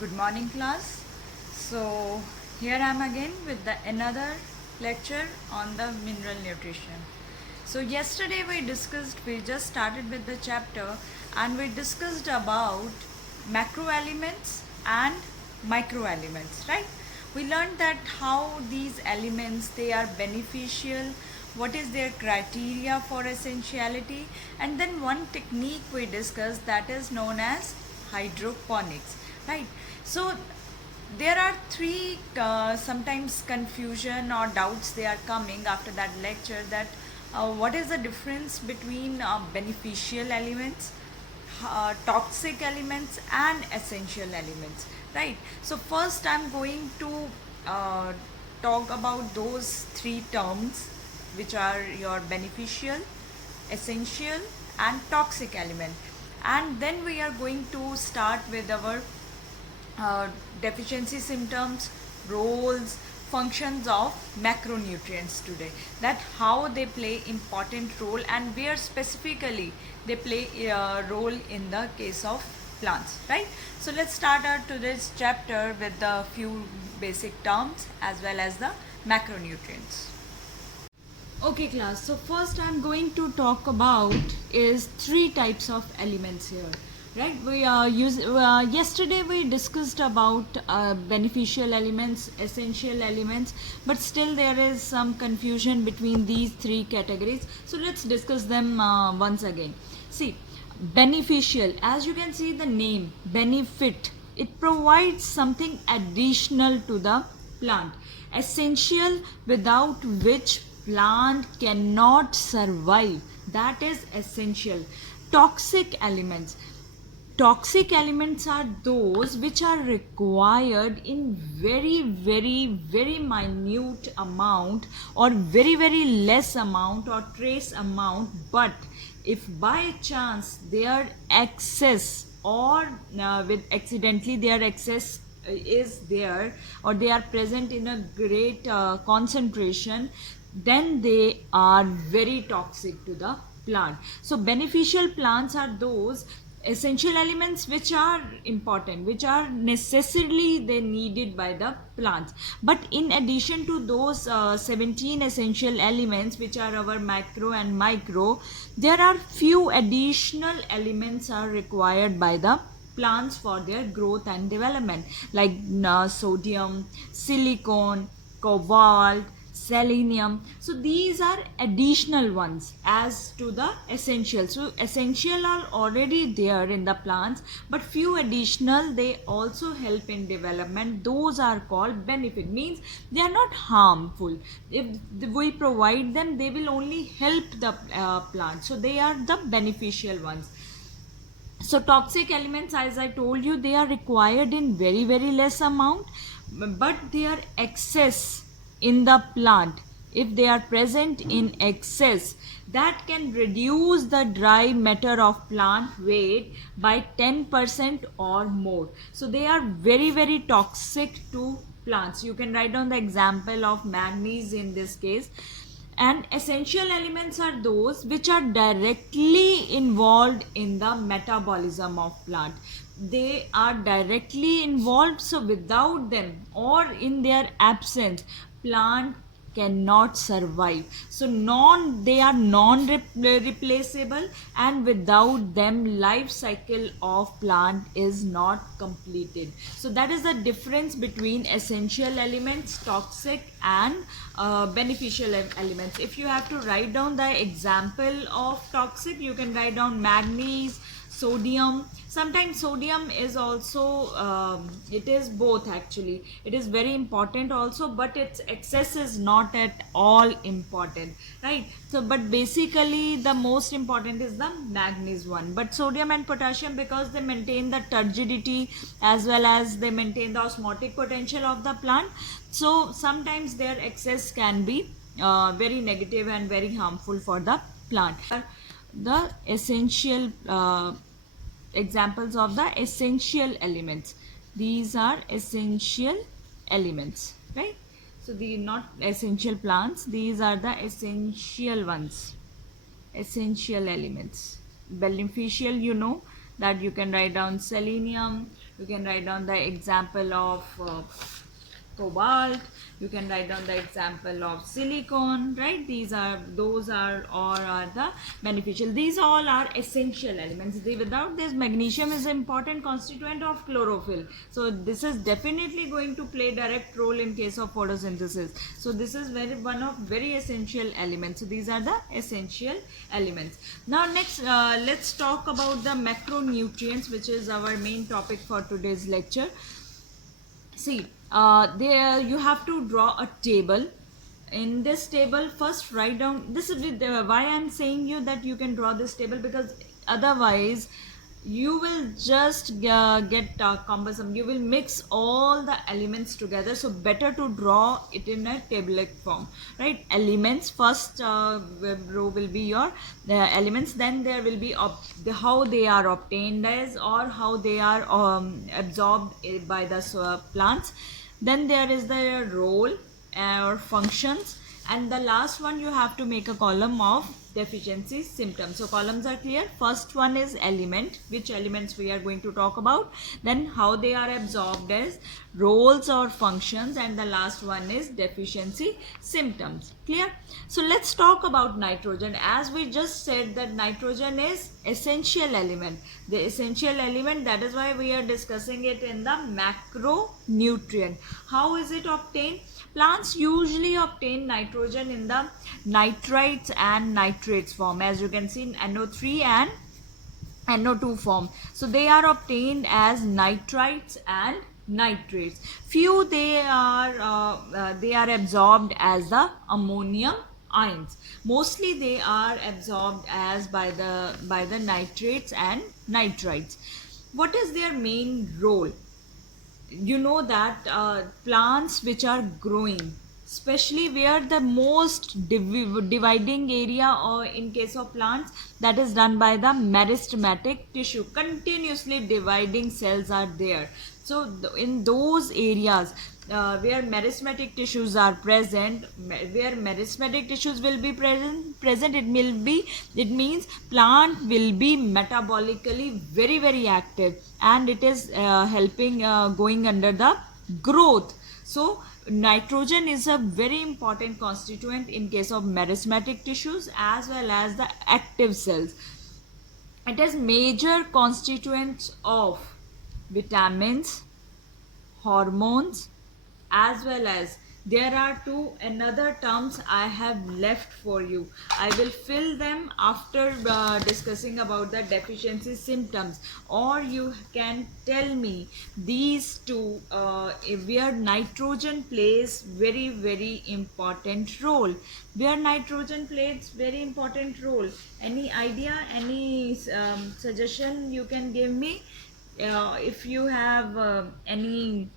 Good morning, class. So here I am again with another lecture on the mineral nutrition. So yesterday we just started with the chapter and we discussed about macro elements and micro elements, right? We learned that how these elements they are beneficial, what is their criteria for essentiality, and then one technique we discussed that is known as hydroponics, right? So there are three sometimes confusion or doubts they are coming after that lecture that what is the difference between beneficial elements, toxic elements and essential elements, right? So first I'm going to uh, talk about those three terms which are your beneficial, essential and toxic element, and then we are going to start with our deficiency symptoms, roles, functions of macronutrients today, that how they play important role and where specifically they play a role in the case of plants, right? So let's start our today's chapter with the few basic terms as well as the macronutrients. Okay, class. So first I'm going to talk about is three types of elements here, right? We yesterday we discussed about beneficial elements, essential elements, but still there is some confusion between these three categories. So let's discuss them once again. See, beneficial, as you can see the name benefit, it provides something additional to the plant. Essential, without which plant cannot survive, that is essential. Toxic elements, toxic elements are those which are required in very minute amount or very less amount or trace amount, but if by chance their excess or with accidentally their excess is there or they are present in a great concentration, then they are very toxic to the plant. So beneficial plants are those essential elements which are important, which are necessarily they needed by the plants. But in addition to those 17 essential elements which are our macro and micro, there are few additional elements are required by the plants for their growth and development, like sodium, silicon, cobalt, selenium. So these are additional ones as to the essential. So essential are already there in the plants, but few additional they also help in development. Those are called benefit, means they are not harmful. If we provide them, they will only help the plant, so they are the beneficial ones. So toxic elements, as I told you, they are required in very less amount, but they are excess in the plant. If they are present in excess, that can reduce the dry matter of plant weight by 10% or more. So they are very toxic to plants. You can write down the example of manganese in this case. And essential elements are those which are directly involved in the metabolism of plant. They are directly involved, so without them or in their absence, plant cannot survive. So they are non replaceable, and without them life cycle of plant is not completed. So that is the difference between essential elements, toxic and beneficial elements. If you have to write down the example of toxic, you can write down manganese, sodium. Sometimes sodium is also it is both, actually it is very important also, but its excess is not at all important, right? So but basically the most important is the manganese one. But sodium and potassium, because they maintain the turgidity as well as they maintain the osmotic potential of the plant, so sometimes their excess can be very negative and very harmful for the plant. The essential examples of the essential elements, these are essential elements, right? So the not essential plants, these are the essential ones, essential elements. Beneficial, you know that you can write down selenium, You can write down the example of cobalt. You can write down the example of silicon, right? Those are or are the beneficial. These all are essential elements. Without this, magnesium is an important constituent of chlorophyll, so this is definitely going to play direct role in case of photosynthesis. So this is one of very essential elements. So these are the essential elements. Now next, let's talk about the macronutrients, which is our main topic for today's lecture. See, there you have to draw a table. In this table, first write down, this is why I'm saying you that you can draw this table, because otherwise you will just get cumbersome. You will mix all the elements together, so better to draw it in a table-like form, right? Elements, first row will be your elements, then there will be how they are obtained as, or how they are absorbed by the plants. Then there is the role or functions, and the last one you have to make a column of deficiency symptoms. So columns are clear. First one is element, which elements we are going to talk about, then how they are absorbed as, roles or functions, and the last one is deficiency symptoms. Clear? So let's talk about nitrogen. As we just said that nitrogen is essential element, the essential element, that is why we are discussing it in the macronutrient. How is it obtained? Plants usually obtain nitrogen in the nitrites and nitrates form, as you can see in NO3 and NO2 form. So they are obtained as nitrites and nitrates. Few they are absorbed as the ammonium ions. Mostly they are absorbed as by the nitrates and nitrites. What is their main role? You know that plants which are growing, especially where the most dividing area, or in case of plants, that is done by the meristematic tissue. Continuously dividing cells are there. So in those areas where meristematic tissues are present, where meristematic tissues will be present, it means plant will be metabolically very active, and it is helping going under the growth. So nitrogen is a very important constituent in case of meristematic tissues as well as the active cells. It is major constituents of vitamins, hormones, as well as there are two another terms I have left for you. I will fill them after discussing about the deficiency symptoms, or you can tell me these two where nitrogen plays very important role. Where nitrogen plays very important role. Any idea, any suggestion you can give me? If you have any,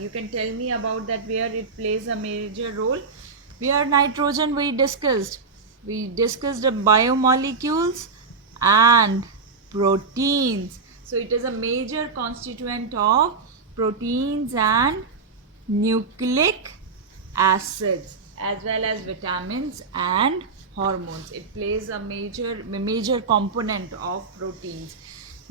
you can tell me about that, where it plays a major role. Where nitrogen we discussed the biomolecules and proteins. So it is a major constituent of proteins and nucleic acids, as well as vitamins and hormones. It plays a major component of proteins.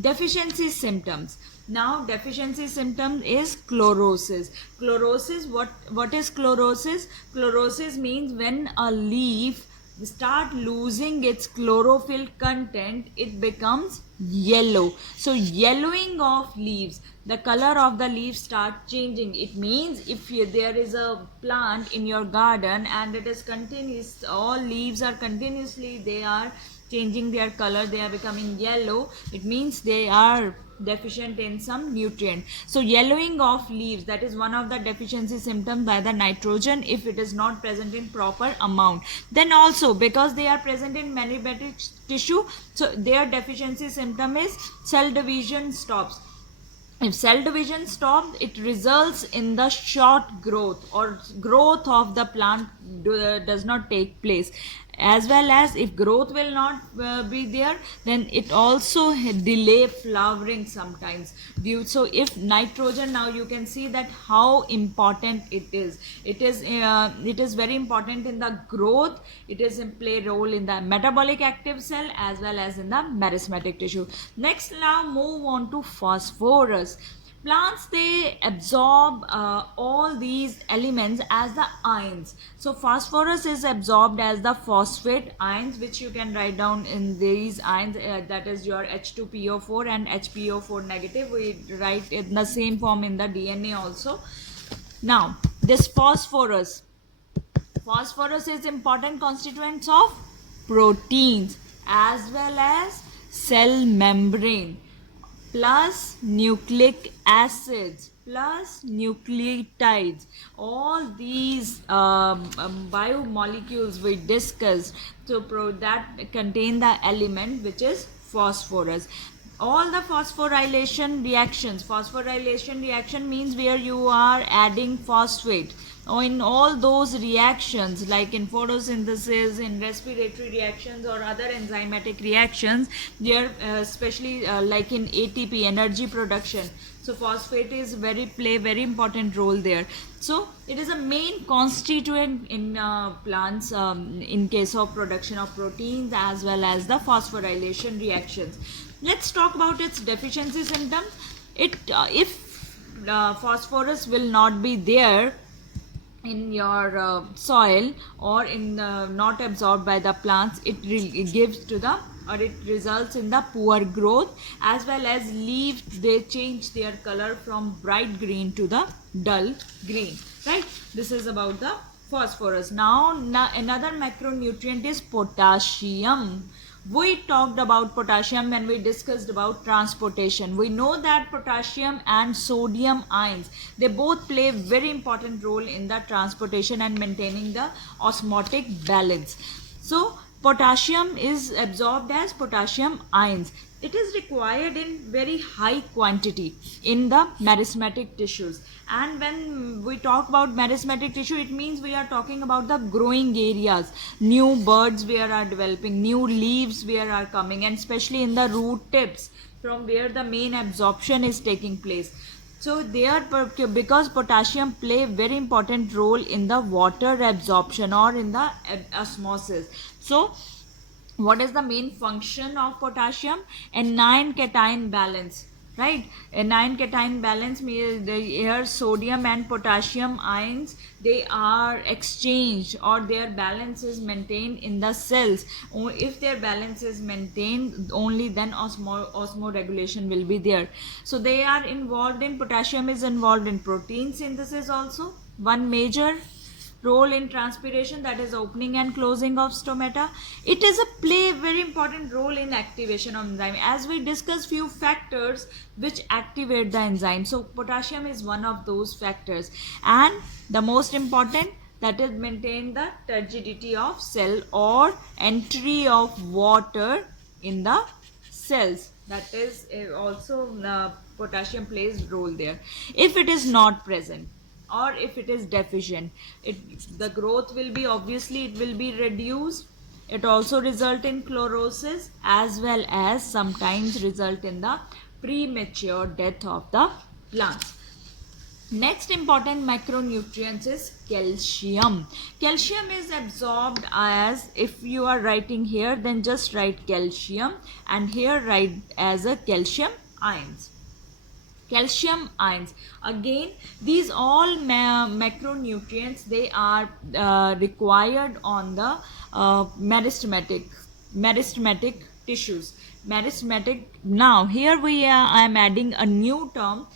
Deficiency symptoms. Now deficiency symptom is chlorosis. What is chlorosis? Chlorosis means when a leaf start losing its chlorophyll content, it becomes yellow. So yellowing of leaves, the color of the leaves start changing. It means if there is a plant in your garden and it is continuous, all leaves are continuously, they are changing their color, they are becoming yellow, it means they are deficient in some nutrient. So yellowing of leaves, that is one of the deficiency symptoms by the nitrogen if it is not present in proper amount. Then also because they are present in meristematic tissue, so their deficiency symptom is cell division stops. If cell division stops, it results in the short growth, or growth of the plant does not take place. as well as if growth will not be there, then it also delay flowering sometimes due. So if nitrogen, now you can see that how important it is. It is very important in the growth. It is in play role in the metabolic active cell as well as in the meristematic tissue. Next, now move on to phosphorus. Plants, they absorb all these elements as the ions. So phosphorus is absorbed as the phosphate ions, which you can write down in these ions, that is your H2PO4 and HPO4 negative. We write in the same form in the DNA also. Now this phosphorus is important constituents of proteins as well as cell membrane, plus nucleic acids, plus nucleotides. All these biomolecules we discussed, so that contain the element which is phosphorus. All the phosphorylation reaction means where you are adding phosphate. In all those reactions, like in photosynthesis, in respiratory reactions or other enzymatic reactions, they are especially like in ATP, energy production. So phosphate is play very important role there. So it is a main constituent in plants in case of production of proteins as well as the phosphorylation reactions. Let's talk about its deficiency symptom. If phosphorus will not be there in your soil or in not absorbed by the plants, it gives to the, or it results in the poor growth, as well as leaves, they change their color from bright green to the dull green, right? This is about the phosphorus. Now another macronutrient is potassium. We talked about potassium when we discussed about transportation. We know that potassium and sodium ions, they both play very important role in the transportation and maintaining the osmotic balance. So potassium is absorbed as potassium ions. It is required in very high quantity in the meristematic tissues. And when we talk about meristematic tissue, it means we are talking about the growing areas, new buds where are developing, new leaves where are coming, and especially in the root tips from where the main absorption is taking place. So there, because potassium play very important role in the water absorption or in the osmosis. So what is the main function of potassium? Anion cation balance, right? Anion cation balance means here sodium and potassium ions, they are exchanged or their balance is maintained in the cells. If their balance is maintained, only then osmoregulation will be there. So they are involved in, potassium is involved in protein synthesis also, one major role in transpiration, that is opening and closing of stomata. It is a play very important role in activation of enzyme, as we discussed few factors which activate the enzyme. So potassium is one of those factors, and the most important, that is maintain the turgidity of cell or entry of water in the cells. That is also potassium plays role there. If it is not present or if it is deficient, the growth will be, obviously it will be reduced. It also result in chlorosis as well as sometimes result in the premature death of the plants. Next important macronutrients is calcium. Calcium is absorbed as, if you are writing here, then just write calcium, and here write as a calcium ions. Calcium ions, again these all macronutrients, they are required on the meristematic tissues. Meristematic, now here I am adding a new term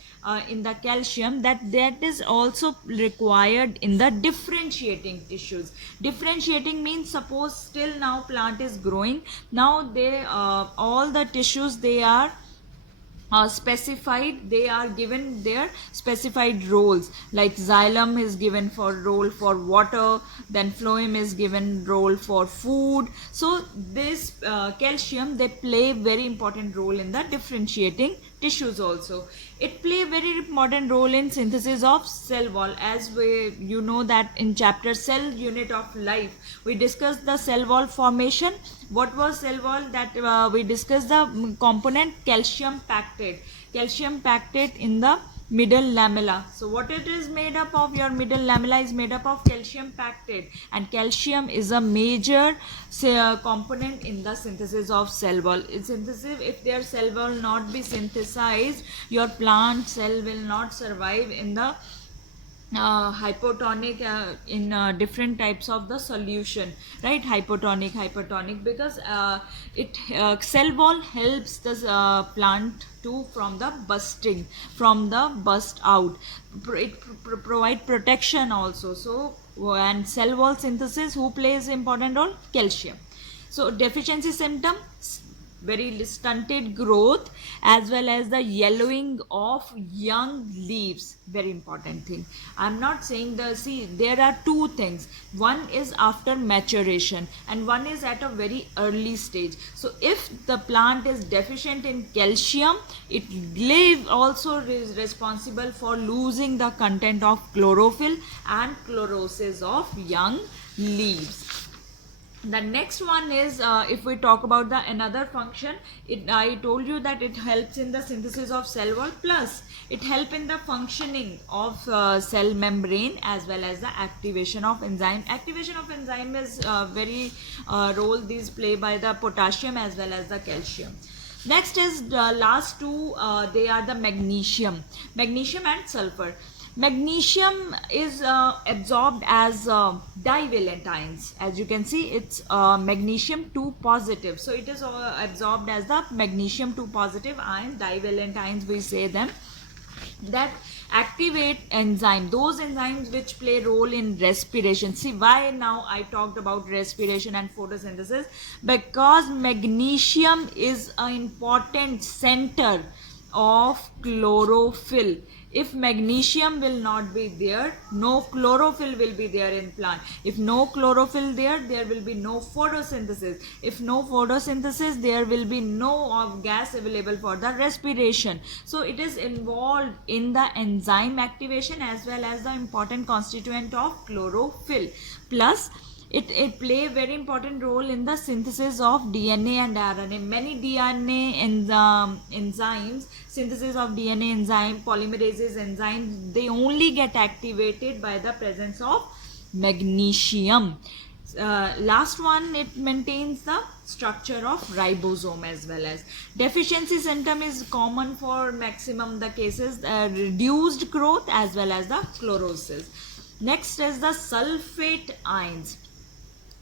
in the calcium, that is also required in the differentiating tissues. Differentiating means, suppose still now plant is growing, now they all the tissues, they are specified, they are given their specified roles, like xylem is given for role for water, then phloem is given role for food. So this calcium, they play very important role in the differentiating tissues also. It play a very important role in synthesis of cell wall. As you know that in chapter cell unit of life we discussed the cell wall formation. What was cell wall? That we discussed the component calcium pactate. Calcium pactate in the middle lamella. So what it is made up of? Your middle lamella is made up of calcium pactate, and calcium is a major component in the synthesis of cell wall. It's synthesis. If their cell wall not be synthesized, your plant cell will not survive in the hypotonic in different types of the solution, right? Hypotonic, because it cell wall helps the plant to from the bust out. It provide protection also. So and cell wall synthesis, who plays important role? Calcium. So deficiency symptom, very stunted growth, as well as the yellowing of young leaves. Very important thing. I'm not saying there are two things. One is after maturation and one is at a very early stage. So if the plant is deficient in calcium, it also is responsible for losing the content of chlorophyll and chlorosis of young leaves. The next one is if we talk about the another function, I told you that it helps in the synthesis of cell wall, plus it helps in the functioning of cell membrane, as well as the activation of enzyme. Activation of enzyme is very role these play by the potassium as well as the calcium. Next is the last two, they are the magnesium and sulfur. Magnesium is absorbed as divalent ions. As you can see, it's magnesium 2 positive. So it is absorbed as the magnesium 2 positive ion, divalent ions we say them, that activate enzyme, those enzymes which play role in respiration. See why now I talked about respiration and photosynthesis, because magnesium is an important center of chlorophyll. If magnesium will not be there, no chlorophyll will be there in plant. If no chlorophyll there will be no photosynthesis. If no photosynthesis, there will be no gas available for the respiration. So it is involved in the enzyme activation as well as the important constituent of chlorophyll. Plus it play a very important role in the synthesis of DNA and RNA. Many DNA enzymes, synthesis of DNA enzyme, polymerases enzymes, they only get activated by the presence of magnesium. Last one, it maintains the structure of ribosome as well. As deficiency symptom is common for maximum the cases, reduced growth as well as the chlorosis. Next is the sulfate ions.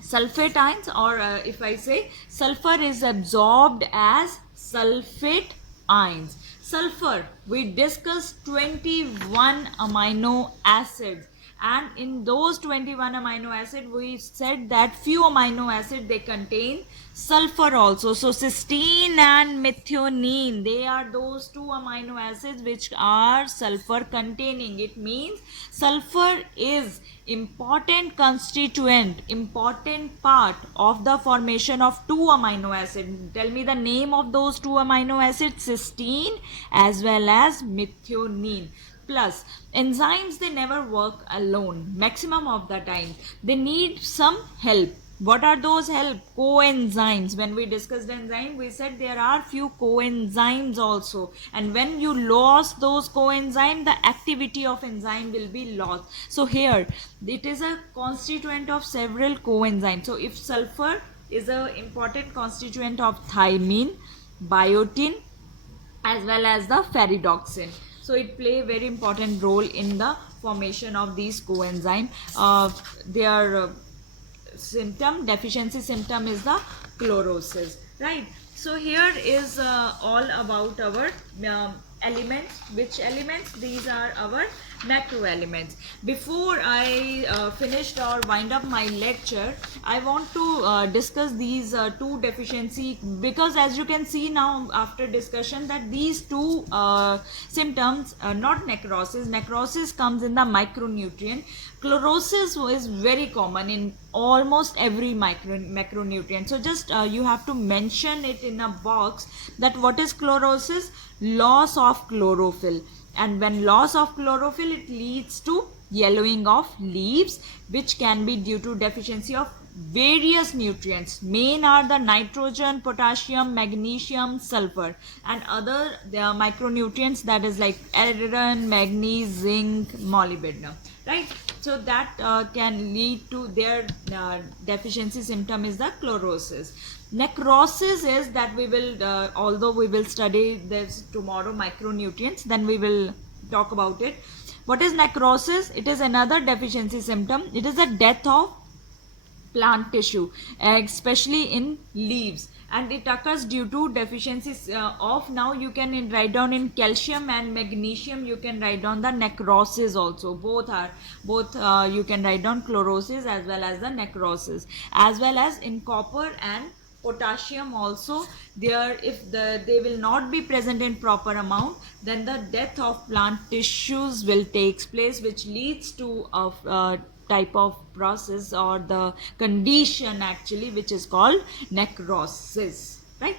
Sulfate ions, or if I say sulfur is absorbed as sulfate ions. Sulfur, we discussed 21 amino acids, and in those 21 amino acids we said that few amino acids they contain sulfur also. So cysteine and methionine, they are those two amino acids which are sulfur containing. It means sulfur is important constituent, important part of the formation of two amino acids. Tell me the name of those two amino acids: cysteine as well as methionine. Plus enzymes, they never work alone. Maximum of the time they need some help. What are those help? Coenzymes. When we discussed enzyme, we said there are few coenzymes also, and when you lost those coenzyme, the activity of enzyme will be lost. So here it is a constituent of several coenzymes. So if sulfur is an important constituent of thymine, biotin as well as the ferredoxin. So it play a very important role in the formation of these coenzyme. Their symptom, deficiency symptom is the chlorosis, right? So here is all about our elements. Which elements? These are our macro elements. Before I finished or wind up my lecture, I want to discuss these two deficiency, because as you can see now after discussion that these two symptoms, not necrosis comes in the micronutrient. Chlorosis is very common in almost every macronutrient. So just you have to mention it in a box that what is chlorosis. loss of chlorophyll, and when loss of chlorophyll, it leads to yellowing of leaves, which can be due to deficiency of various nutrients. Main are the nitrogen, potassium, magnesium, sulfur, and other micronutrients, that is like iron, manganese, zinc, molybdenum, right? So that can lead to their deficiency symptom is the chlorosis. Necrosis is that we will, although we will study this tomorrow, micronutrients, then we will talk about it. What is necrosis? It is another deficiency symptom. It is the death of plant tissue, especially in leaves, and it occurs due to deficiencies of, now you can write down in calcium and magnesium, you can write down the necrosis also. Both you can write down chlorosis as well as the necrosis, as well as in copper and potassium also. There, if they will not be present in proper amount, then the death of plant tissues will take place, which leads to a type of process or the condition actually, which is called necrosis, right?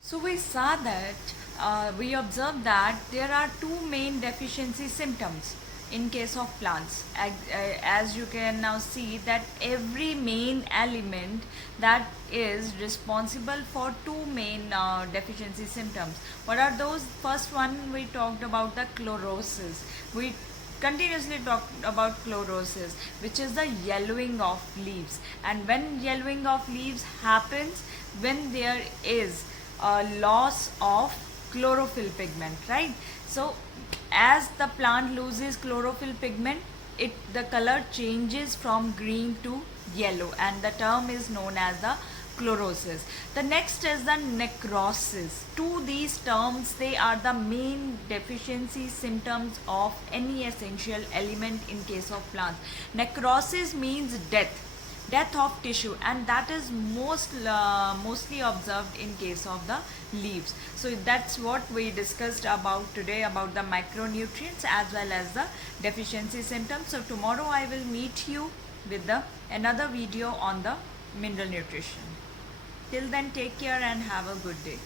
So we saw that we observed that there are two main deficiency symptoms in case of plants. As you can now see that every main element that is responsible for two main deficiency symptoms. What are those? First one, we talked about the chlorosis. We continuously talked about chlorosis, which is the yellowing of leaves. And when yellowing of leaves happens, when there is a loss of chlorophyll pigment, right? So as the plant loses chlorophyll pigment, the color changes from green to yellow, and the term is known as the chlorosis. The next is the necrosis. To these terms, they are the main deficiency symptoms of any essential element in case of plants. Necrosis means death of tissue, and that is mostly observed in case of the leaves. So that's what we discussed about today, about the micronutrients as well as the deficiency symptoms. So tomorrow I will meet you with another video on the mineral nutrition. Till then, take care and have a good day.